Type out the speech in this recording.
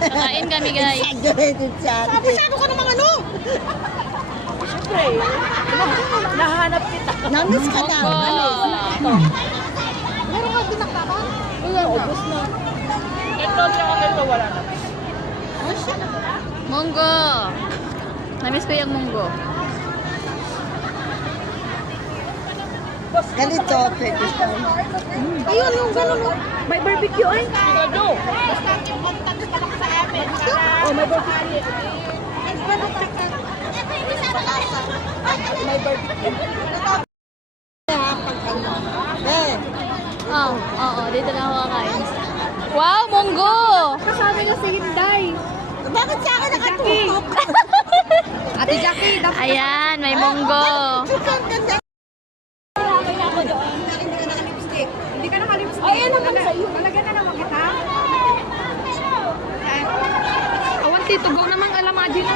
Kakain kami guys. Exaggerated siya. Masyado ka namang ano? Siyempre, nahanap kita. Namiss ka daw. Monggo. Meron ka pinagtaka? Wala, ubos na. Ito, tsaka ito, wala na. Monggo. Namiss ko yung monggo. Ganito, pwede siya. Ayun, yung gano'n. May barbecue ay. Sigado. Oh, may barbecue. May barbecue. Eh, Oo, dito na ako kakain. Wow, monggo! Kasama ka si Hinday. bakit sa akin nakatutok? Ate Jackie, dapat Ayan, may monggo. hindi ka nakalipstick. Ay, ano naman sa'yo? Talagyan na naman kita. Awan, tito, go naman alamaji na.